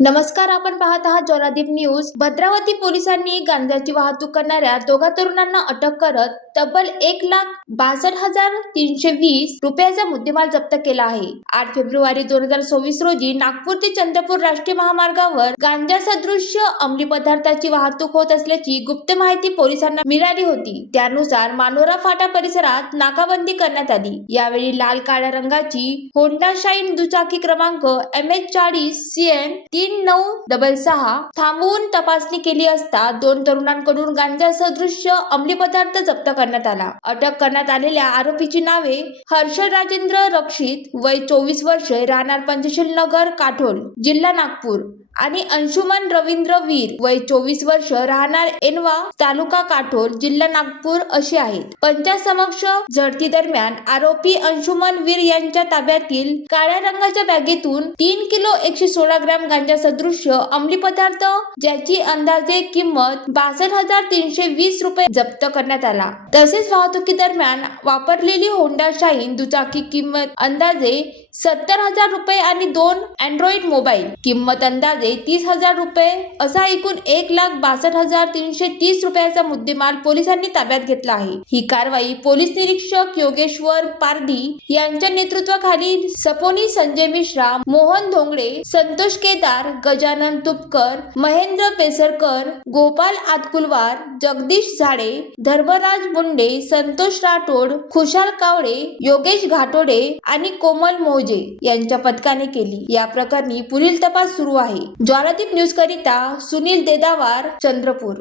नमस्कार, आपण पाहत आहात ज्वालादीप न्यूज। भद्रावती पोलिसांनी गांजाची वाहतूक करणाऱ्या दोघा तरुणांना अटक करत तब्बल 1,62,320 रुपयाचा मुद्देमाल जप्त केला आहे। 8 फेब्रुवारी 2024 रोजी नागपूर ते चंद्रपूर राष्ट्रीय महामार्गावर गांजा सदृश्य अंमली पदार्थाची वाहतूक होत असल्याची गुप्त माहिती पोलिसांना मिळाली होती। त्यानुसार मानोरा फाटा परिसरात नाकाबंदी करण्यात आली। यावेळी लाल काळ्या रंगाची होंडा शाईन दुचाकी क्रमांक MH40 CN 3966 थांबवून तपासणी केली असता 2 तरुणांकडून गांजा सदृश्य अंमली पदार्थ जप्त करण्यात आला। अटक करण्यात आलेल्या आरोपीची नावे हर्षद राजेंद्र रक्षित, वय 24 वर्षे, राहणार पंचशील नगर, काठोल, जिल्हा नागपूर, आणि अंशुमन रवींद्र वीर, वय 24 वर्ष, राहणार एनवा, तालुका काठोल, जिल्हा नागपूर अशी आहेत। पंचासमक्ष झडती दरम्यान आरोपी अंशुमन वीर यांच्या ताब्यातील काळ्या रंगाच्या बॅगेतून 3 किलो 116 ग्रॅम गांजा सदृश्य अंमली पदार्थ, ज्याची अंदाजे किंमत 62,320 रुपये जप्त करण्यात आला। तसेच वाहतुकी दरम्यान वापरलेली होंडा शाईन दुचाकी किंमत अंदाजे 70,000 रुपये आणि 2 अँड्रॉइड मोबाईल किंमत अंदाजे 30,000 रुपये असा एकूण 1,62,330 रुपयाचा मुद्देमाल पोलिसांनी ताब्यात घेतला आहे। ही कारवाई पोलीस निरीक्षक योगेश्वर पारधी यांच्या नेतृत्वाखाली सपोनी संजय मिश्रा, मोहन धोंगडे, संतोष केदार, गजानन तुपकर, महेंद्र पेसरकर, गोपाल आतकुलवार, जगदीश झाडे, धर्मराज मुंडे, संतोष राठोड, खुशाल कावडे, योगेश घाटोडे आणि कोमल मोजे यांच्या पथकाने केली। या प्रकरणी पुढील तपास सुरू आहे। ज्वालादीप न्यूज करिता सुनील देदावार, चंद्रपूर।